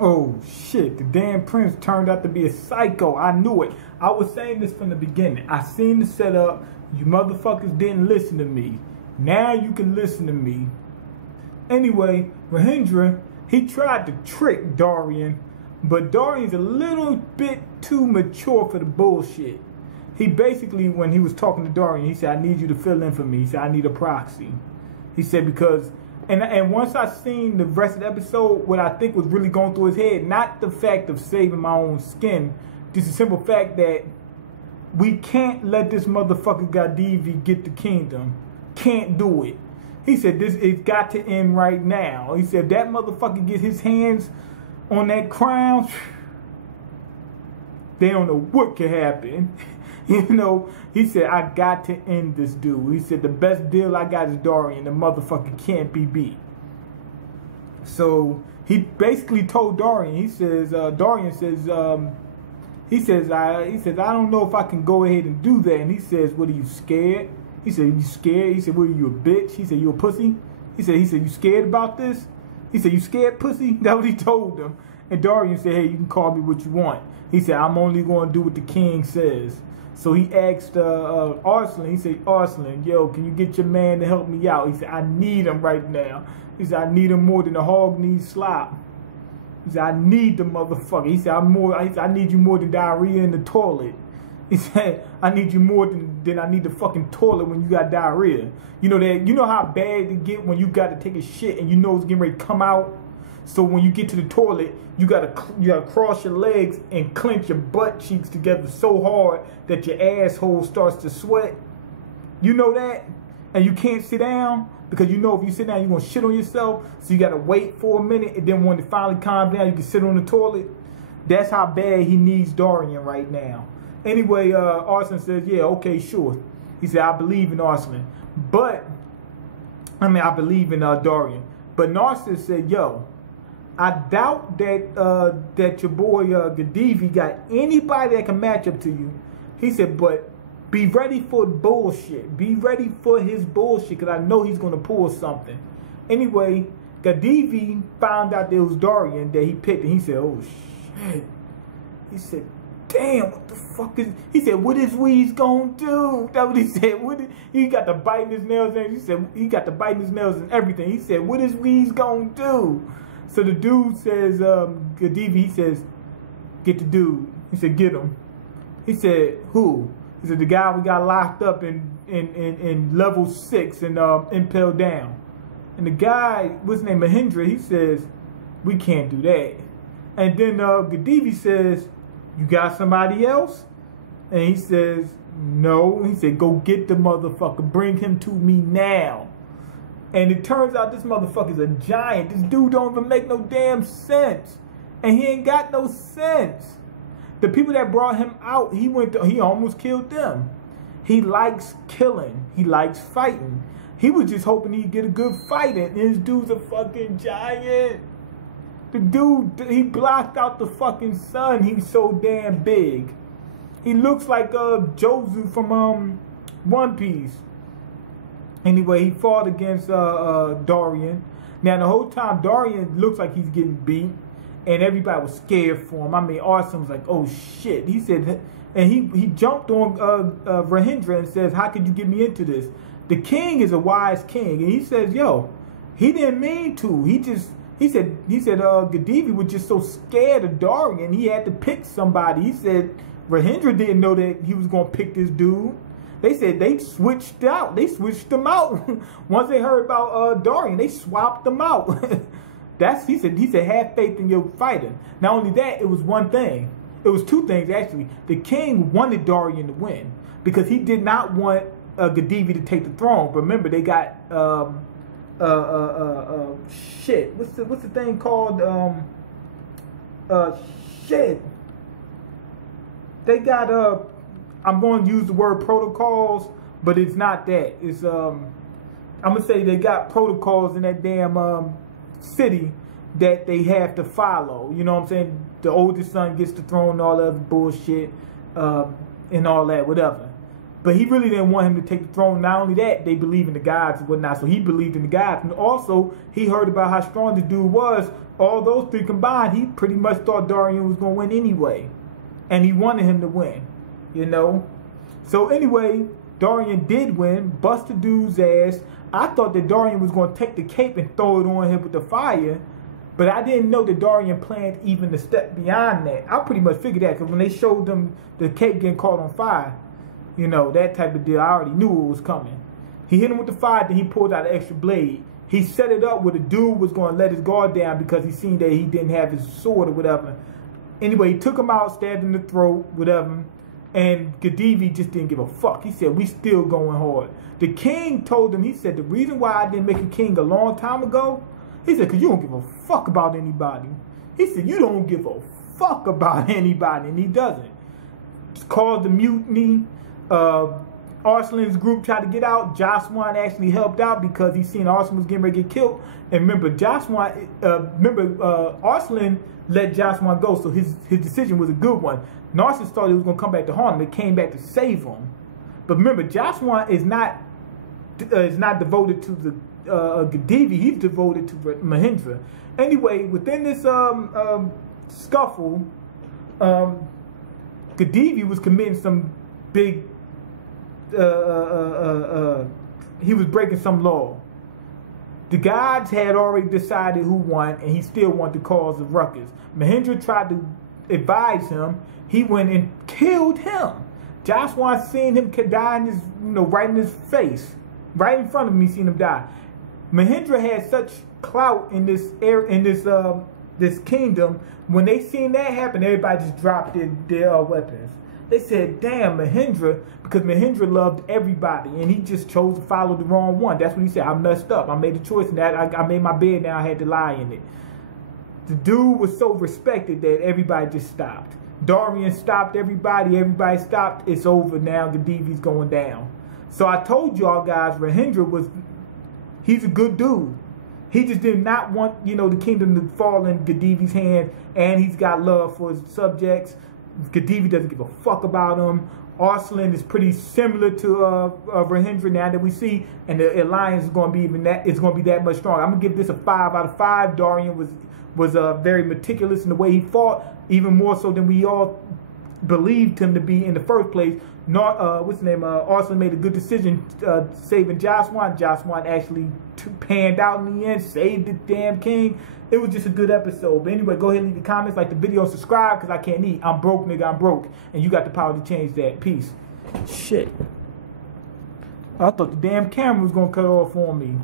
Oh shit, the damn prince turned out to be a psycho. I knew it. I was saying this from the beginning. I seen the setup. You motherfuckers didn't listen to me. Now you can listen to me. Anyway, Rahindra, he tried to trick Dorian, but Dorian's a little bit too mature for the bullshit. He basically, when he was talking to Dorian, he said, I need you to fill in for me. He said, I need a proxy. He said, because, and once I seen the rest of the episode, what I think was really going through his head, not the fact of saving my own skin, just the simple fact that we can't let this motherfucker Gadivi get the kingdom. Can't do it. He said, this it's got to end right now. He said, if that motherfucker get his hands on that crown, they don't know what could happen. You know, he said, I got to end this dude. He said, the best deal I got is Dorian. The motherfucker can't be beat. So he basically told Dorian, he says, Dorian says, I don't know if I can go ahead and do that. And he says, what, are you scared? He said, you scared? He said, what, are you a bitch? He said, you a pussy? He said, you scared about this? He said, you scared, pussy? That's what he told him. And Dorian said, hey, you can call me what you want. He said, I'm only going to do what the king says. So he asked Arslan, he said, Arslan, yo, can you get your man to help me out? He said, I need him right now. He said, I need him more than a hog needs slop. He said, I need the motherfucker. He said, I need you more than diarrhea in the toilet. He said, I need you more than I need the fucking toilet when you got diarrhea. You know that? You know how bad it get when you got to take a shit and you know it's getting ready to come out? So when you get to the toilet, you gotta cross your legs and clench your butt cheeks together so hard that your asshole starts to sweat. You know that? And you can't sit down because you know if you sit down, you're gonna shit on yourself. So you gotta wait for a minute, and then when it finally calms down, you can sit on the toilet. That's how bad he needs Dorian right now. Anyway, Arslan says, yeah, okay, sure. He said, I believe in Arslan. I believe in Dorian. But Narcissus said, yo, I doubt that that your boy Gadivi got anybody that can match up to you. He said, but be ready for bullshit. Be ready for his bullshit, because I know he's going to pull something. Anyway, Gadivi found out there was Dorian that he picked, and he said, oh, shit. He said, damn, what the fuck is... He said, what is Weez gonna do? That's what he said. He got to biting his nails, and he said, he got to biting his nails and everything. He said, what is Weez gonna do? So the dude says, Gadivi, he says, get the dude. He said, get him. He said, who? He said, the guy we got locked up in level 6 and impaled down. And the guy, what's his name, Mahindra, he says, we can't do that. And then Gadivi says, you got somebody else? And he says, no. He said, go get the motherfucker. Bring him to me now. And it turns out this motherfucker's a giant. This dude don't even make no damn sense. And he ain't got no sense. The people that brought him out, he almost killed them. He likes killing. He likes fighting. He was just hoping he'd get a good fight in. And this dude's a fucking giant. The dude, he blocked out the fucking sun. He's so damn big. He looks like Jozu from One Piece. Anyway, he fought against Dorian. Now, the whole time, Dorian looks like he's getting beat. And everybody was scared for him. I mean, Arslan was like, oh, shit. He said, and he jumped on Rahindra and says, how could you get me into this? The king is a wise king. And he says, yo, he didn't mean to. He said, Gadivi was just so scared of Dorian, he had to pick somebody. He said, Rahindra didn't know that he was going to pick this dude. They said they switched out. They switched them out. Once they heard about Dorian, they swapped them out. He said, have faith in your fighter. Not only that, it was one thing. It was two things, actually. The king wanted Dorian to win because he did not want Gadivi to take the throne. Remember, they got shit. What's the thing called? Shit. They got I'm going to use the word protocols, but it's not that. It's I'm gonna say they got protocols in that damn city that they have to follow. You know what I'm saying? The oldest son gets the throne and all that other bullshit and all that, whatever. But he really didn't want him to take the throne. Not only that, they believe in the gods and whatnot, so he believed in the gods. And also, he heard about how strong the dude was all those three combined, he pretty much thought Dorian was going to win anyway. And he wanted him to win, you know. So anyway, Dorian did win, busted dude's ass. I thought that Dorian was going to take the cape and throw it on him with the fire. But I didn't know that Dorian planned even a step beyond that. I pretty much figured that because when they showed them the cape getting caught on fire, you know, that type of deal, I already knew it was coming. He hit him with the fire, then he pulled out an extra blade. He set it up where the dude was going to let his guard down because he seen that he didn't have his sword or whatever. Anyway, he took him out, stabbed him in the throat, whatever. And Khedive just didn't give a fuck. He said, we still going hard. The king told him, he said, the reason why I didn't make you king a long time ago, he said, because you don't give a fuck about anybody. He said, you don't give a fuck about anybody. And he doesn't. It's called the mutiny. Arslan's group tried to get out. Jaswan actually helped out because he seen Arslan was getting ready to get killed. And remember, Arslan let Jaswan go, so his decision was a good one. Narcissus thought he was going to come back to harm him. It came back to save him. But remember, Jaswan is not devoted to the Khedive. He's devoted to Mahindra. Anyway, within this scuffle, Khedive was committing some big. He was breaking some law. The gods had already decided who won, and he still wanted to cause a ruckus. Mahindra tried to advise him. He went and killed him. Jaswan seen him die in his, right in his face, right in front of me. Seen him die. Mahindra had such clout in this this kingdom. When they seen that happen, everybody just dropped their weapons. They said, damn, Mahindra, because Mahindra loved everybody, and he just chose to follow the wrong one. That's what he said. I messed up. I made a choice in that. I made my bed, now I had to lie in it. The dude was so respected that everybody just stopped. Dorian stopped everybody. Everybody stopped. It's over now. Khedive's going down. So I told y'all guys, Mahindra he's a good dude. He just did not want, the kingdom to fall in Khedive's hand, and he's got love for his subjects. Khedive doesn't give a fuck about him. Arslan is pretty similar to Mahindra now that we see, and the alliance is going to be that much stronger. I'm gonna give this a 5 out of 5. Dorian was very meticulous in the way he fought, even more so than we all believed him to be in the first place. Arslan made a good decision saving Jaswan. Jaswan actually panned out in the end, saved the damn king. It was just a good episode. But anyway, go ahead and leave the comments, like the video, subscribe, because I can't eat. I'm broke, nigga, I'm broke. And you got the power to change that. Peace. Shit. I thought the damn camera was going to cut off on me.